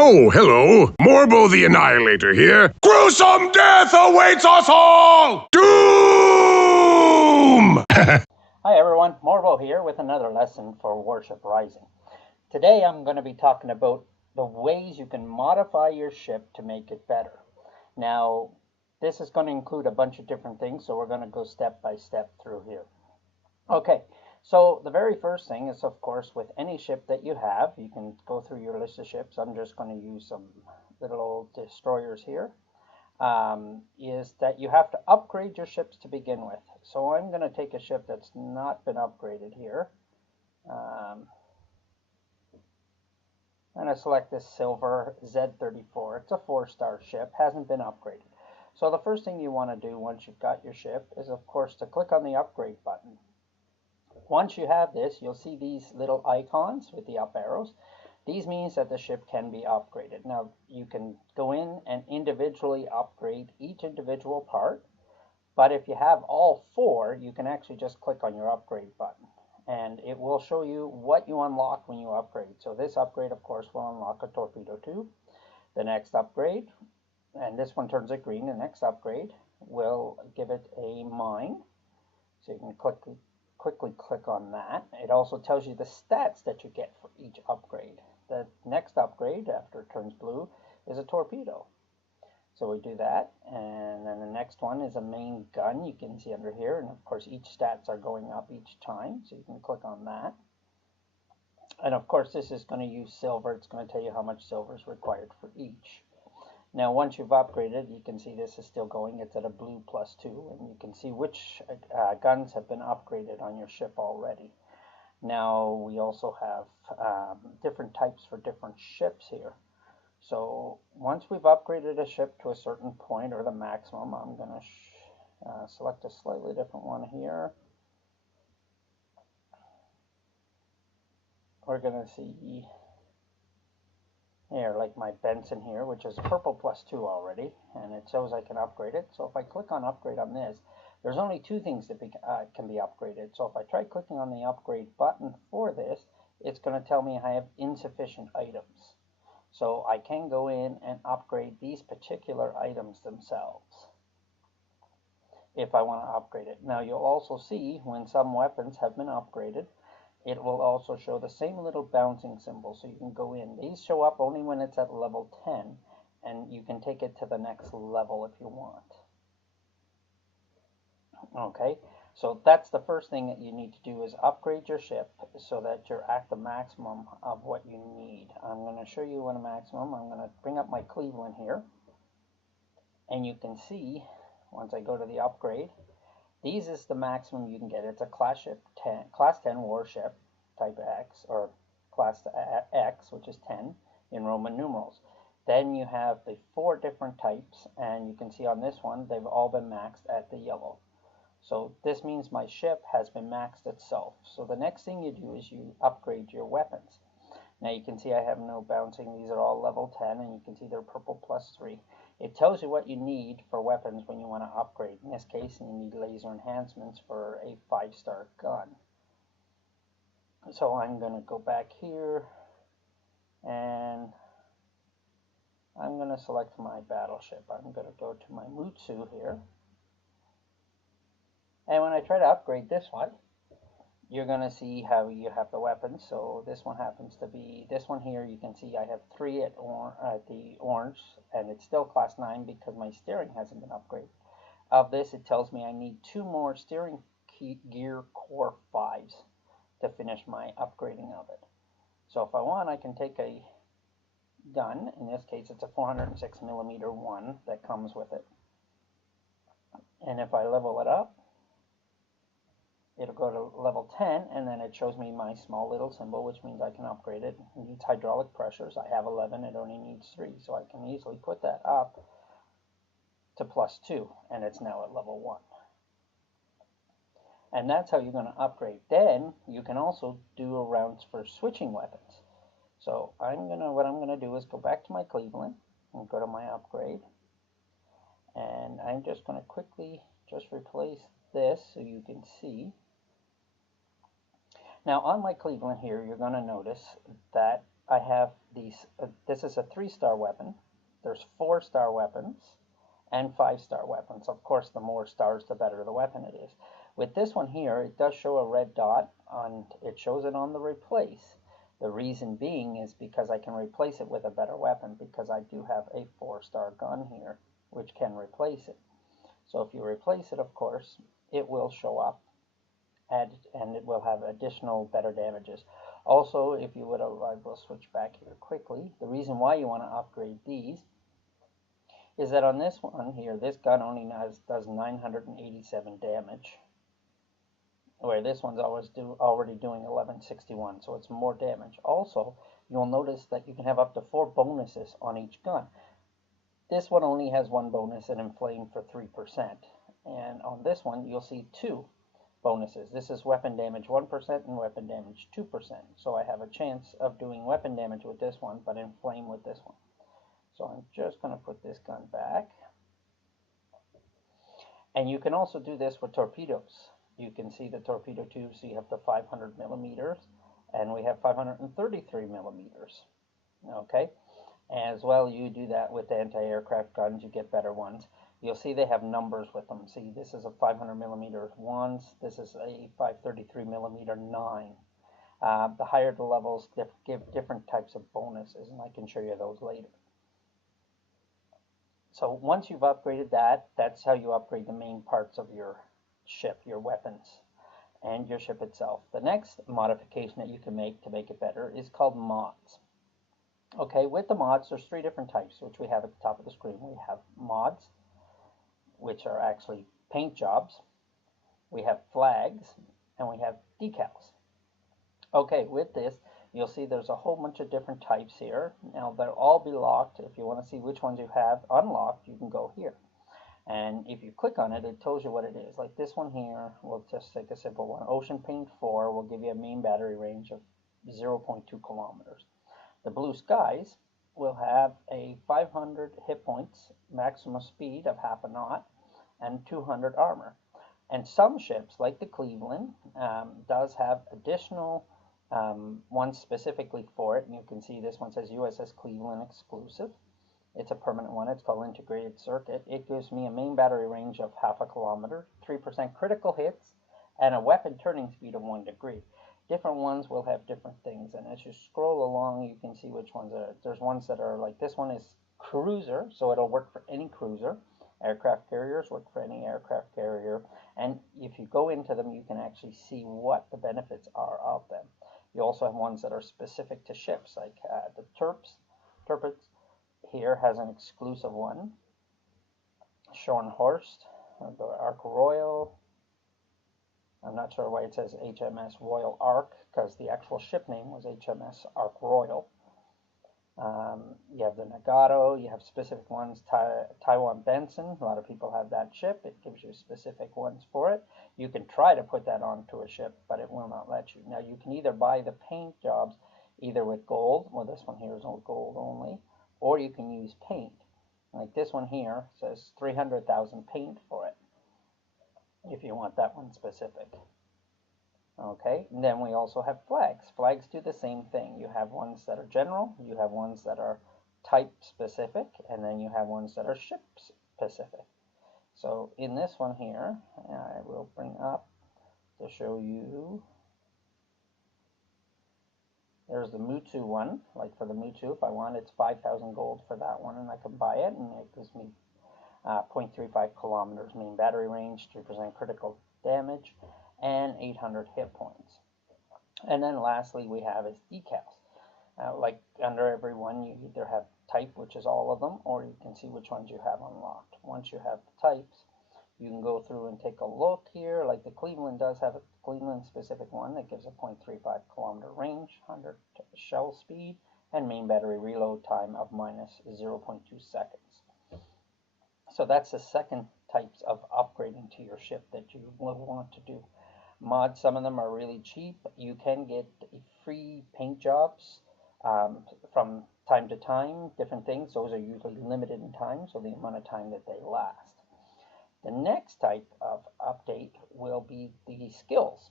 Oh, hello. Morbo the Annihilator here. Gruesome death awaits us all! Doom! Hi everyone, Morvo here with another lesson for Warship Rising. Today I'm going to be talking about the ways you can modify your ship to make it better. Now, this is going to include a bunch of different things, so we're going to go step by step through here. Okay, so the very first thing is, of course, with any ship that you have, you can go through your list of ships. I'm just going to use some little old destroyers here. Is that you have to upgrade your ships to begin with. So I'm going to take a ship that's not been upgraded here. I'm going to select this silver Z34. It's a 4-star ship, hasn't been upgraded. So the first thing you want to do once you've got your ship is, of course, to click on the upgrade button. Once you have this, you'll see these little icons with the up arrows. These means that the ship can be upgraded. Now, you can go in and individually upgrade each individual part, but if you have all 4, you can actually just click on your upgrade button, and it will show you what you unlock when you upgrade. So this upgrade, of course, will unlock a torpedo tube. The next upgrade, and this one turns it green, the next upgrade will give it a mine. So you can quickly click on that. It also tells you the stats that you get for each upgrade. The next upgrade, after it turns blue, is a torpedo. So we do that, and then the next one is a main gun, you can see under here, and of course each stats are going up each time, so you can click on that. And of course this is going to use silver. It's going to tell you how much silver is required for each. Now once you've upgraded, you can see this is still going. It's at a blue +2, and you can see which guns have been upgraded on your ship already. Now we also have different types for different ships here. So once we've upgraded a ship to a certain point, or the maximum, I'm going to select a slightly different one here. We're going to see here, like my Benson here, which is purple +2 already, and it shows I can upgrade it. So if I click on upgrade on this, there's only 2 things that can be upgraded. So if I try clicking on the upgrade button for this, it's going to tell me I have insufficient items. So I can go in and upgrade these particular items themselves if I want to upgrade it. Now you'll also see when some weapons have been upgraded, it will also show the same little bouncing symbol. So you can go in. These show up only when it's at level 10, and you can take it to the next level if you want. Okay, so that's the first thing that you need to do, is upgrade your ship so that you're at the maximum of what you need. I'm going to show you what a maximum. I'm going to bring up my Cleveland here, and you can see once I go to the upgrade, these is the maximum you can get. It's a class 10 warship type X, or class X, which is 10 in Roman numerals. Then you have the 4 different types, and you can see on this one they've all been maxed at the yellow. So this means my ship has been maxed itself. So the next thing you do is you upgrade your weapons. Now you can see I have no bouncing. These are all level 10, and you can see they're purple +3. It tells you what you need for weapons when you want to upgrade. In this case, you need laser enhancements for a 5-star gun. So I'm going to go back here, and I'm going to select my battleship. I'm going to go to my Mutsu here. And when I try to upgrade this one, you're going to see how you have the weapons. So this one happens to be, this one here, you can see I have 3 at the orange, and it's still class 9 because my steering hasn't been upgraded. Of this, it tells me I need 2 more steering gear core 5s to finish my upgrading of it. So if I want, I can take a gun. In this case, it's a 406mm one that comes with it. And if I level it up, it'll go to level 10, and then it shows me my small little symbol, which means I can upgrade it. It needs hydraulic pressures. I have 11, it only needs 3, so I can easily put that up to +2, and it's now at level 1. And that's how you're going to upgrade. Then you can also do rounds for switching weapons. So what I'm gonna do is go back to my Cleveland and go to my upgrade, and I'm just going to quickly just replace this so you can see. Now on my Cleveland here, you're going to notice that I have these, this is a 3-star weapon. There's 4-star weapons and 5-star weapons. Of course, the more stars, the better the weapon it is. With this one here, it does show a red dot on, it shows it on the replace. The reason being is because I can replace it with a better weapon, because I do have a 4-star gun here, which can replace it. So if you replace it, of course, it will show up, and it will have additional better damages. Also, if you would, I will switch back here quickly. The reason why you want to upgrade these is that on this one here, this gun only does 987 damage, where this one's already doing 1161, so it's more damage. Also, you'll notice that you can have up to 4 bonuses on each gun. This one only has 1 bonus and inflame for 3%, and on this one you'll see 2 bonuses. This is weapon damage 1% and weapon damage 2%, so I have a chance of doing weapon damage with this one, but inflame with this one. So I'm just going to put this gun back. And you can also do this with torpedoes. You can see the torpedo tubes. So you have the 500 millimeters, and we have 533 millimeters. Okay. As well, you do that with anti-aircraft guns. You get better ones. You'll see they have numbers with them. See, this is a 500 millimeter 1s. This is a 533 millimeter 9. The higher the levels give different types of bonuses, and I can show you those later. So once you've upgraded that, that's how you upgrade the main parts of your ship, your weapons, and your ship itself. The next modification that you can make to make it better is called mods. Okay, with the mods, there's 3 different types, which we have at the top of the screen. We have mods, which are actually paint jobs. We have flags, and we have decals. Okay, with this, you'll see there's a whole bunch of different types here. Now, they'll all be locked. If you want to see which ones you have unlocked, you can go here. And if you click on it, it tells you what it is. Like this one here, we'll just take a simple one. Ocean Paint 4 will give you a main battery range of 0.2 kilometers. The Blue Skies will have a 500 hit points, maximum speed of half a knot, and 200 armor. And some ships, like the Cleveland, does have additional one specifically for it, and you can see this one says USS Cleveland exclusive. It's a permanent one. It's called Integrated Circuit. It gives me a main battery range of half a kilometer, 3% critical hits, and a weapon turning speed of 1 degree. Different ones will have different things, and as you scroll along, you can see which ones are. There's ones that are like this one is cruiser, so it'll work for any cruiser. Aircraft carriers work for any aircraft carrier, and if you go into them, you can actually see what the benefits are of them. You also have ones that are specific to ships, like the Tirpitz here has an exclusive one. Schornhorst, the Ark Royal. I'm not sure why it says HMS Royal Ark, because the actual ship name was HMS Ark Royal. You have the Nagato, you have specific ones, Taiwan Benson, a lot of people have that ship, it gives you specific ones for it. You can try to put that onto a ship, but it will not let you. Now you can either buy the paint jobs either with gold, well this one here is all gold only, or you can use paint. Like this one here says 300,000 paint for it, if you want that one specific. Okay, and then we also have flags. Flags do the same thing. You have ones that are general, you have ones that are type specific, and then you have ones that are ship specific. So in this one here, I will bring up to show you. There's the Mutu one. Like for the Mutu, if I want, it's 5,000 gold for that one, and I can buy it, and it gives me 0.35 kilometers mean battery range, 3% critical damage, and 800 hit points. And then lastly we have is decals. Like under every one, you either have type, which is all of them, or you can see which ones you have unlocked. Once you have the types, you can go through and take a look here. Like the Cleveland does have a Cleveland specific one that gives a 0.35 kilometer range, 100 shell speed, and main battery reload time of minus 0.2 seconds. So that's the second types of upgrading to your ship that you will want to do. Mods, some of them are really cheap. You can get free paint jobs from time to time, different things. Those are usually limited in time, so the amount of time that they last. The next type of update will be the skills.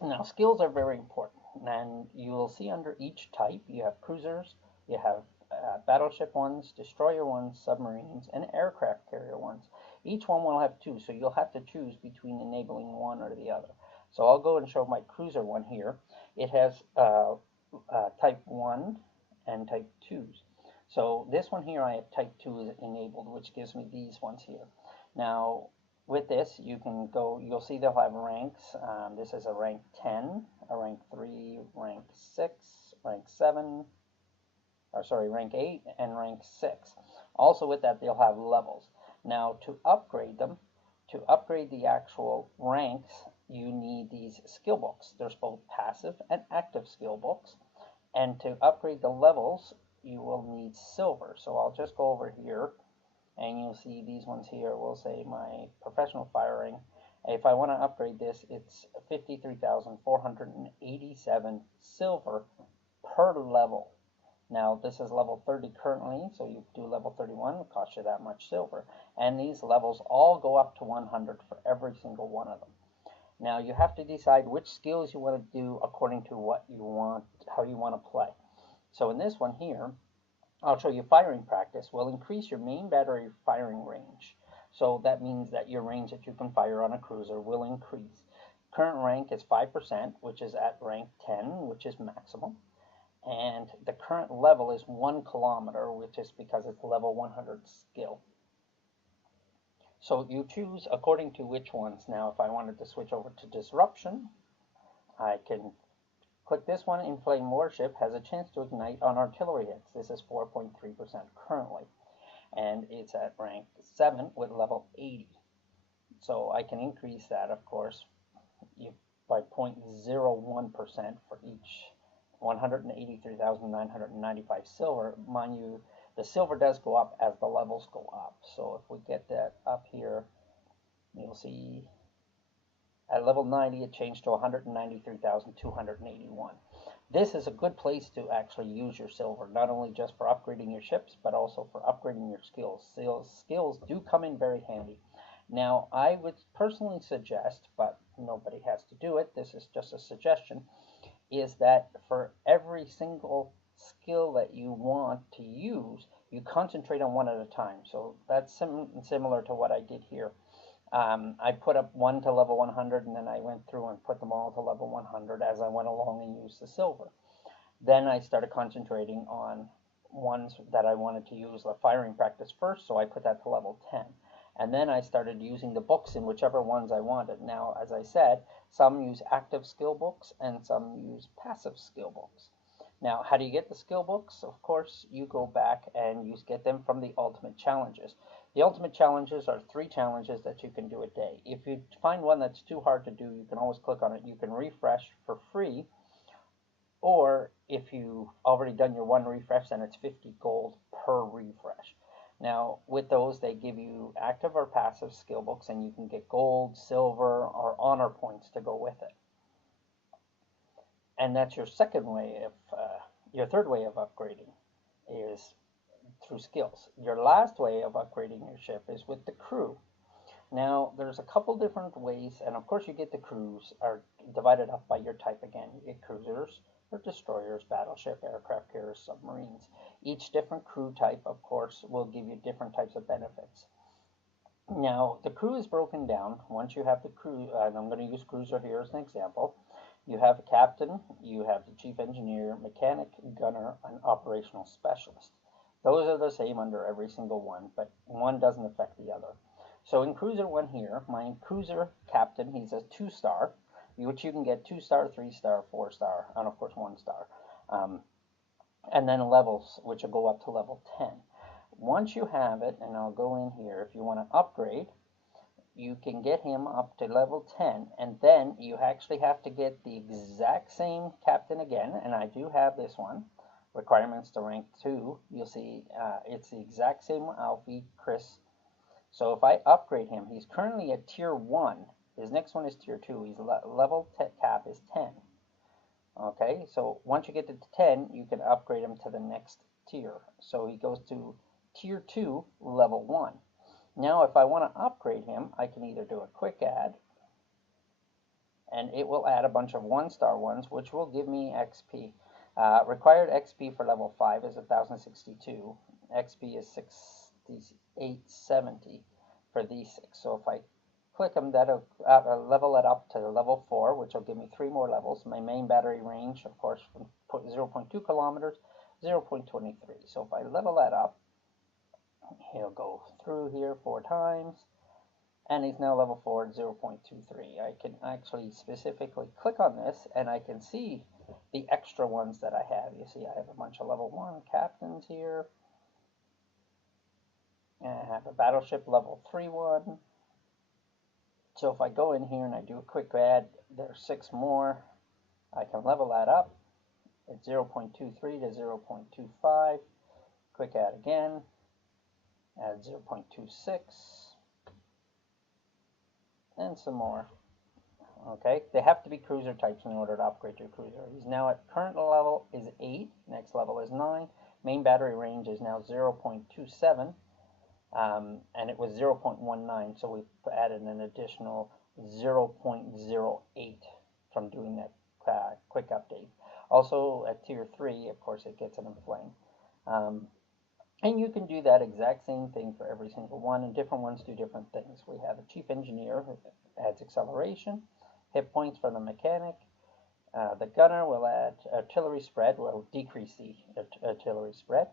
Now, skills are very important. And you will see under each type you have cruisers, you have battleship ones, destroyer ones, submarines, and aircraft carrier ones. Each one will have two, so you'll have to choose between enabling one or the other. So I'll go and show my cruiser one here. It has type 1 and type 2s. So this one here I have type 2 is enabled, which gives me these ones here. Now with this you can go, you'll see they'll have ranks. This is a rank 10, a rank 3, rank 6, rank 7, or sorry, rank 8 and rank 6. Also with that they'll have levels. Now to upgrade them, to upgrade the actual ranks, you need these skill books. There's both passive and active skill books. And to upgrade the levels, you will need silver. So I'll just go over here and you'll see these ones here. We'll say my professional firing. If I want to upgrade this, it's 53,487 silver per level. Now this is level 30 currently, so you do level 31, it costs you that much silver. And these levels all go up to 100 for every single one of them. Now you have to decide which skills you want to do according to what you want, how you want to play. So in this one here, I'll show you firing practice will increase your main battery firing range. So that means that your range that you can fire on a cruiser will increase. Current rank is 5%, which is at rank 10, which is maximum. And the current level is 1 kilometer, which is because it's level 100 skill. So you choose according to which ones. Now if I wanted to switch over to disruption, I can click this one. Inflame warship has a chance to ignite on artillery hits. This is 4.3% currently, and it's at rank 7 with level 80. So I can increase that, of course, by 0.01% for each 183,995 silver. Mind you, the silver does go up as the levels go up. So if we get that up here, you'll see at level 90 it changed to 193,281. This is a good place to actually use your silver, not only just for upgrading your ships, but also for upgrading your skills. Skills do come in very handy. Now, I would personally suggest, but nobody has to do it, this is just a suggestion, is that for every single skill that you want to use, you concentrate on one at a time. So that's similar to what I did here. I put up one to level 100, and then I went through and put them all to level 100 as I went along and used the silver. Then I started concentrating on ones that I wanted to use the firing practice first, so I put that to level 10. And then I started using the books in whichever ones I wanted. Now, as I said, some use active skill books and some use passive skill books. Now, how do you get the skill books? Of course, you go back and you get them from the ultimate challenges. The ultimate challenges are 3 challenges that you can do a day. If you find one that's too hard to do, you can always click on it. You can refresh for free. Or if you've already done your 1 refresh, then it's 50 gold per refresh. Now, with those, they give you active or passive skill books, and you can get gold, silver, or honor points to go with it. And that's your second way of, your third way of upgrading is through skills. Your last way of upgrading your ship is with the crew. Now, there's a couple different ways, and of course you get the crews are divided up by your type again. You get cruisers, or destroyers, battleship, aircraft carriers, submarines. Each different crew type, of course, will give you different types of benefits. Now, the crew is broken down. Once you have the crew, and I'm going to use cruiser here as an example, you have a captain, you have the chief engineer, mechanic, gunner, and operational specialist. Those are the same under every single one, but one doesn't affect the other. So in cruiser 1 here, my cruiser captain, he's a 2-star, which you can get 2-star, 3-star, 4-star, and of course 1-star. And then levels, which will go up to level 10. Once you have it, and I'll go in here, if you want to upgrade, you can get him up to level 10, and then you actually have to get the exact same captain again, and I do have this one, requirements to rank 2. You'll see it's the exact same Alfie, Chris. So if I upgrade him, he's currently at tier 1. His next one is tier 2. His level cap is 10. Okay, so once you get to 10, you can upgrade him to the next tier. So he goes to tier 2, level 1. Now if I want to upgrade him, I can either do a quick add, and it will add a bunch of 1-star ones, which will give me XP. Required XP for level 5 is 1062. XP is 6870 for these 6. So if I click them, that'll level it up to level 4, which will give me 3 more levels. My main battery range, of course, from 0.2 kilometers, 0.23. So if I level that up, he'll go through here 4 times, and he's now level 4 at 0.23. I can actually specifically click on this, and I can see the extra ones that I have. You see I have a bunch of level 1 captains here, and I have a battleship level 3 one. So if I go in here and I do a quick add, there's 6 more. I can level that up at 0.23 to 0.25. Quick add again, add 0.26, and some more. Okay, they have to be cruiser types in order to upgrade your cruiser. He's now at current level is 8, next level is 9. Main battery range is now 0.27, and it was 0.19, so we've added an additional 0.08 from doing that quick update. Also at tier 3, of course, it gets an inflame. And you can do that exact same thing for every single one, and different ones do different things. We have a chief engineer who adds acceleration, hit points for the mechanic. The gunner will add artillery spread, will decrease the artillery spread,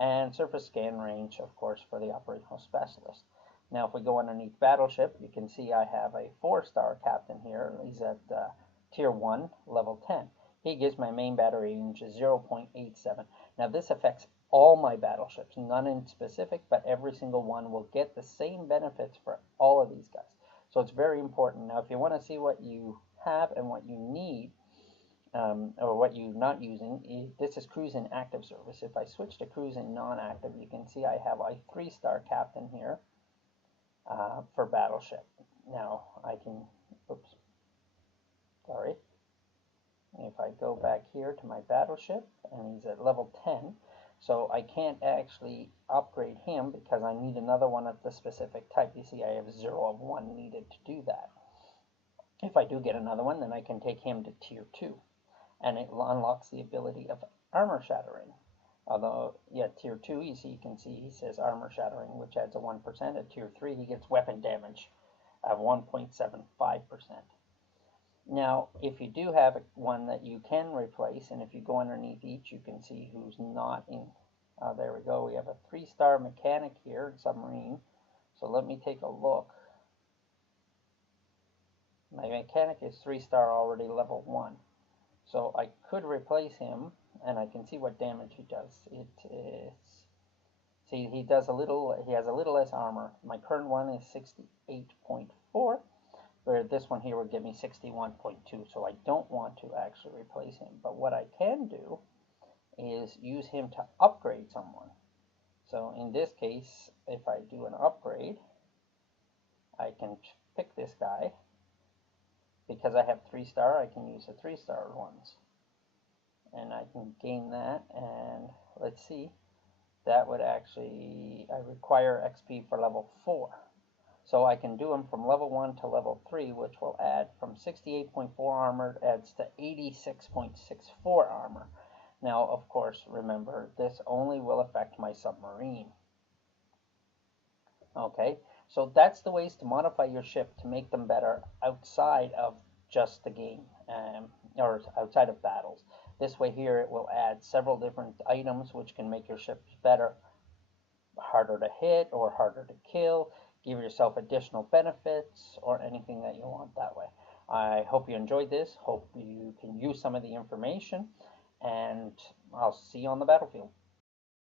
and surface scan range, of course, for the operational specialist. Now, if we go underneath battleship, you can see I have a 4-star captain here. He's at tier 1, level 10. He gives my main battery range 0.87. Now, this affects all my battleships, none in specific, but every single one will get the same benefits for all of these guys. So it's very important. Now, if you want to see what you have and what you need, or what you're not using, this is cruise in active service. If I switch to cruise in non-active, you can see I have a 3-star captain here for battleship. Now, I can, oops, sorry. If I go back here to my battleship, and he's at level 10, so I can't actually upgrade him because I need another one of the specific type. You see I have 0 of 1 needed to do that. If I do get another one, then I can take him to tier 2, and it unlocks the ability of armor shattering. Although, yeah, tier 2, you can see he says armor shattering, which adds a 1%. At tier 3, he gets weapon damage of 1.75%. Now, if you do have one that you can replace, and if you go underneath each, you can see who's not in. There we go. We have a 3-star mechanic here, submarine. So let me take a look. My mechanic is 3-star already, level 1. So I could replace him, and I can see what damage he does. It is, see, he has a little less armor. My current one is 68.4. where this one here would give me 61.2, so I don't want to actually replace him. But what I can do is use him to upgrade someone. So in this case, if I do an upgrade, I can pick this guy. Because I have 3-star, I can use the 3-star ones. And I can gain that, and let's see, that would actually, I require XP for level 4. So I can do them from level 1 to level 3, which will add from 68.4 armor, adds to 86.64 armor. Now, of course, remember, this only will affect my submarine. Okay, so that's the ways to modify your ship to make them better outside of just the game, or outside of battles. This way here, it will add several different items which can make your ships better, harder to hit or harder to kill, give yourself additional benefits, or anything that you want that way. I hope you enjoyed this. Hope you can use some of the information, and I'll see you on the battlefield.